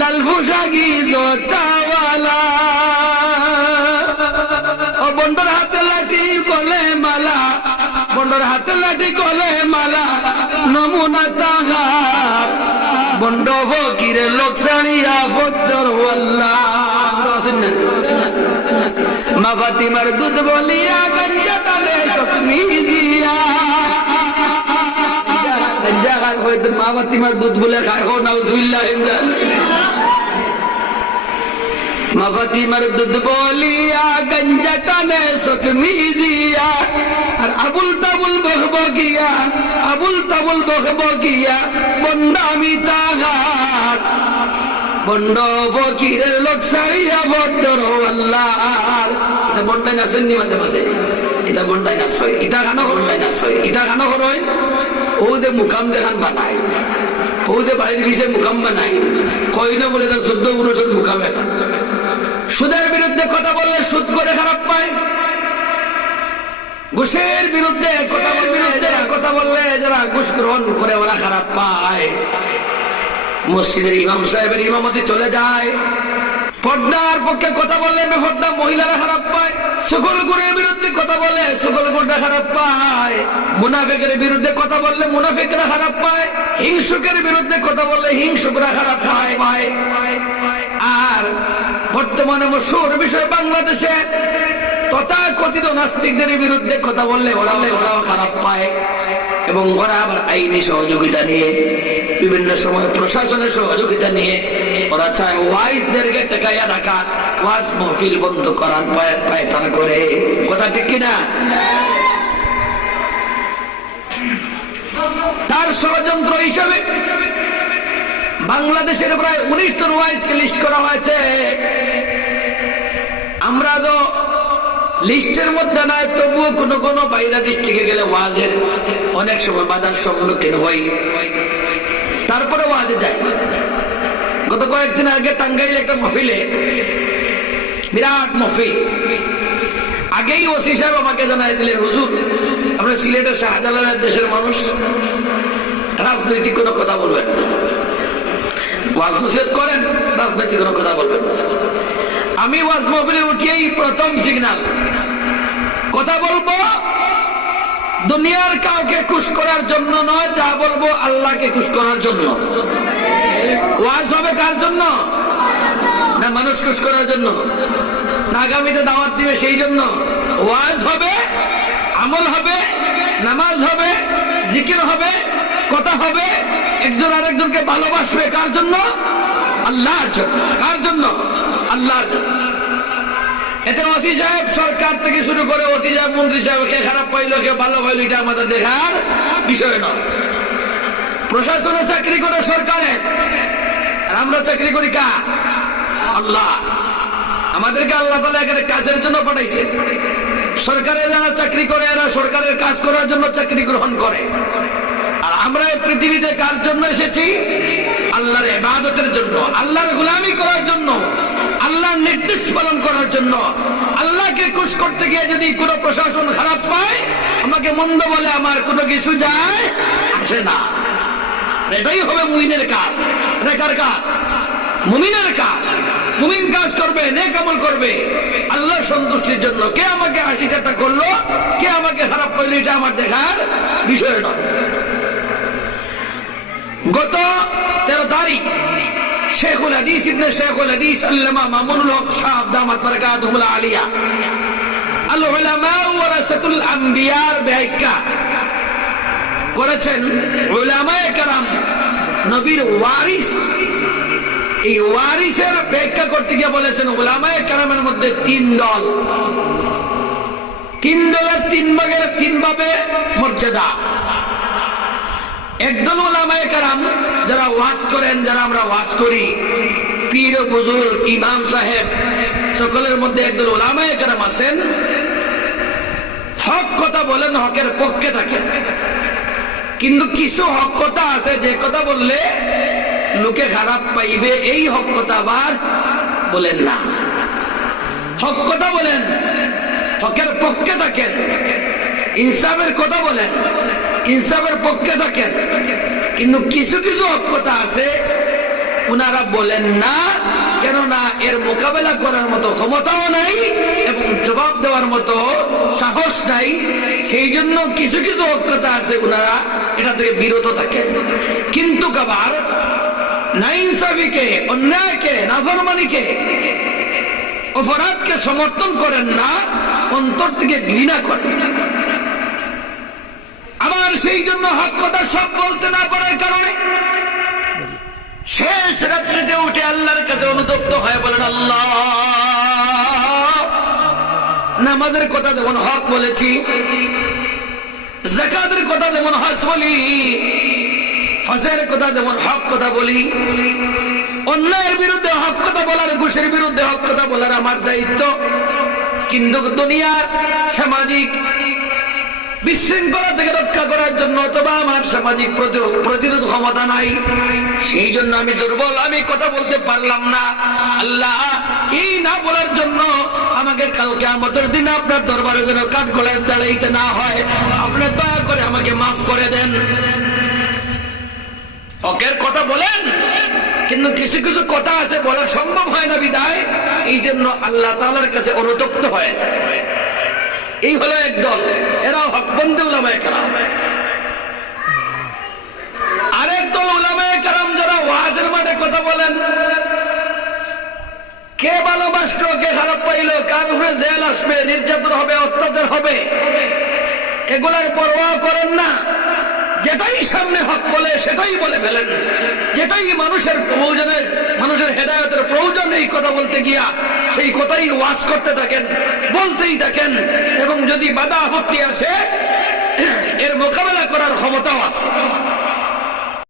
লাল পোশাকি জটাওয়ালা, ও বন্ডর হাতে লাঠি গলে মালা, বন্ডর হাতে লাঠি গলে মালা, নমুনা তাহার বন্ড ফকিরের লোক ছাড়িয়া ফদ্দর ওয়াল্লা। মা ফাতিমার দুধ বলিয়া গঞ্জা টানে সপনি দিয়া, গঞ্জা খায় হয়তো মা ফাতিমার দুধ বলে খায়, হো নাউজুবিল্লাহ। মা ফাতিমার দুধ বলিয়া গঞ্জা টানে সপনি দিয়া, আর আবুল তাবুল বকবকিয়া, আবুল তাবুল বকবকিয়া বন্ডামি তাগার বন্ড ফকিরের লোক ছাড়িয়া বদ্দর আল্লাহ। এটা বন্ডাই না শুননি মাঝে মাঝে, এটা বন্ডাই না সই, ইটা গানো বন্ডাই না সই, ইটা গানো হরয় ও যে মুকাম দেখান বানায়, ও যে বাড়ির বিষয়ে মুকাম বানায়, কই না বলে তার 14 বছর মুকাম এখন। সুদের বিরুদ্ধে কথা বললে সুদ করে খারাপ পায়, ঘুষের বিরুদ্ধে কথা বললে যারা ঘুষ গ্রহণ করে ওরা খারাপ পায়। মসজিদের ইমাম সাহেবের ইমামতি চলে যায়, পর্দার পক্ষে কথা বললে বেপর্দা মহিলারা খারাপ পায়, সকল গুণের বিরুদ্ধে কথা বলে সকল গুণটা খারাপ পায়, মুনাফিকের বিরুদ্ধে কথা বললে মুনাফিকরা খারাপ পায়, হিংসুকের বিরুদ্ধে কথা বললে হিংসুকরা খারাপ পায়। আর বর্তমানে মশহুর বিষয় বাংলাদেশে তথাকথিত নাস্তিকদের বিরুদ্ধে কথা বললে ওরাও খারাপ পায়, এবং ওরা আবার আইনি সহযোগিতা নিয়ে বিভিন্ন সময় প্রশাসনের সহযোগিতা নিয়ে ওরা চায় ওয়াইজদেরকে টেকাইয়া রাখা, ওয়াজ মাহফিল বন্ধ করার পায়তারা করে। কথা ঠিক কিনা? তার ষড়যন্ত্র হিসাবে বাংলাদেশের প্রায় 19 জন ওয়াইজকে লিস্ট করা হয়েছে। আমরা তো লিস্টের মধ্যে নাই, তবুও কোনো বাইরা ডিস্ট্রিক্টে গেলে ওয়াজের অনেক সময় বাধার সম্মুখীন হই, তারপরে ওয়াজে যাই। গত কয়েকদিন আগে টাঙ্গাইলে একটা মহফিলে, বিরাট মহফিল, আগেই ওসি সাহেব আমাকে জানাই দিলেন, হুজুর আপনার সিলেটের শাহজালালের দেশের মানুষ, রাজনৈতিক কোনো কথা বলবেন না, ওয়াজ নসিহত করেন, রাজনৈতিক কোনো কথা বলবেন না। আমি ওয়াজ মাহফিলে উঠিয়েই প্রথম সিগন্যাল, কথা বলবো দুনিয়ার কাউকে খুশ করার জন্য নয়, যা বলবো আল্লাহকে খুশ করার জন্য। ওয়াজ হবে কার জন্য? না মানুষ খুশ করার জন্য, না আগামীতে দাওয়াত দিবে সেই জন্য। ওয়াজ হবে, আমল হবে, নামাজ হবে, জিকির হবে, কথা হবে, একজন আরেকজনকে ভালোবাসবে, কার জন্য? আল্লাহর জন্য। কার জন্য? আল্লাহর জন্য। এতে ওসি সাহেব সরকার থেকে শুরু করে ওসি সাহেব মন্ত্রী সাহেব কে খারাপ পাইলো কে ভালো পাইলো এটা আমাদের দেখার বিষয় নয়। প্রশাসনে চাকরি করে সরকারের, আর আমরা চাকরি করি কার? আল্লাহ। আমাদেরকে আল্লাহ তাআলা এখানে কাজের জন্য পাঠাইছে। সরকারে যারা চাকরি করে এরা সরকারের কাজ করার জন্য চাকরি গ্রহণ করে, আর আমরা এই পৃথিবীতে কার জন্য এসেছি? আল্লাহর ইবাদতের জন্য, আল্লাহর গোলামি করার জন্য, আল্লাহর নির্দেশ পালন করার জন্য। আল্লাহকে খুশ করতে গিয়ে যদি কোনো প্রশাসন খারাপ পায়, আমাকে মন্দ বলে, আমার কোনো কিছু যায় আসে না। এটাই হবে মুমিনের কাজ। এটা কার কাজ? মুমিনের কাজ। মুমিন কাজ করবে, নেক আমল করবে আল্লাহর সন্তুষ্টির জন্য। কে আমাকে 80 টাকা করলো, কে আমাকে খারাপ করলো, এটা আমার দেখার বিষয় নয়। গত 13 তারিখ শেখুল হাদিস ইবনে শেখুল হাদিস আল্লামা মামুনুল হক সাহেব দামাত বারাকাতুহুল আলিয়া আল উলামা ওয়ারাসাতুল আম্বিয়ার ব্যাখ্যা করেছেন। উলামায়ে কেরাম নবীর ওয়ারিস, এই ওয়ারিসের ব্যাখ্যা করতে গিয়ে বলেছেন উলামায়ে কেরামের মধ্যে 3 দল, 3 দলের 3 ভাগের 3 ভাবে মর্যাদা। একদল উলামায়ে কেরাম যারা ওয়াজ করেন, যারা আমরা ওয়াজ করি, পীর ও বুজুর্গ, ইমাম সাহেব, সকলের মধ্যে একদল উলামায়ে কেরাম আছেন, হক কথা বলেন, হকের পক্ষে থাকেন। কিন্তু কিছু হক কথা আছে যে কথা বললে লোকে খারাপ পাইবে, এই হক কথা আবার বলেন না। হক কথা বলেন, হকের পক্ষে থাকেন, ইনসাফের কথা বলেন, ইনসাফের পক্ষে থাকেন। কিন্তু কিছু কিছু হক কথা আছে উনারা বলেন না, কেননা এর মোকাবেলা করার মতো ক্ষমতাও নাই এবং জবাব দেওয়ার মতো সাহস নাই। সেই জন্য কিছু কিছু কথা আছে উনারা এটা থেকে বিরত থাকেন। কিন্তু আবার নাইনসাফিকে, অন্যায়কে, নাফরমানিকে, অপরাধকে সমর্থন করেন না, অন্তর থেকে ঘৃণা করেন। আবার সেই জন্য হক কথা সব বলতে না পারার কারণে শেষ রাত্রিতে উঠে আল্লাহর কাছে অনুতপ্ত হয়ে বলেন, আল্লাহ, নামাজের কথা যেমন হক বলেছি, যাকাতের কথা যেমন হক বলি, হজের কথা যেমন হক কথা বলি, অন্যায়ের বিরুদ্ধে হক কথা বলার, ঘুষের বিরুদ্ধে হক কথা বলার আমার দায়িত্ব। কিন্তু দুনিয়ার সামাজিক বিশৃঙ্খলা থেকে রক্ষা করার জন্য অথবা আমার সামাজিক প্রতিরোধ ক্ষমতা নাই, সেই জন্য আমি দুর্বল, আমি কথা বলতে পারলাম না। আল্লাহ, এই না বলার জন্য আমাকে কালকে কিয়ামতের দিন আপনার দরবারে যেন কাঠ গলায় দাঁড়াইতে না হয়, আপনি দয়া করে আমাকে মাফ করে দেন। হকের কথা বলেন, কিন্তু কিছু কিছু কথা আছে বলা সম্ভব হয় না বিদায়, এই জন্য আল্লাহ তাআলার কাছে অনুতপ্ত হয়। এই হলো একদল, এরাও হকবন্দী উলামায়ে কেরাম। আরেক দল উলামায়ে কেরাম যারা ওয়াজের মাঠে কথা বলেন, কে ভালোবাসলো, কে খারাপ পাইলো, কার উপরে জেল আসবে, নির্যাতন হবে, অত্যাচার হবে, এগুলার পরোয়া করেন না। যেটাই সামনে হক বলে সেটাই বলে ফেলেন, যেটাই মানুষের প্রয়োজনে, মানুষের হেদায়েতের প্রয়োজন, এই কথা বলতে গিয়া সেই কথাই ওয়াজ করতে থাকেন, বলতেই থাকেন। এবং যদি বাধা আপত্তি আসে, এর মোকাবেলা করার ক্ষমতাও আছে।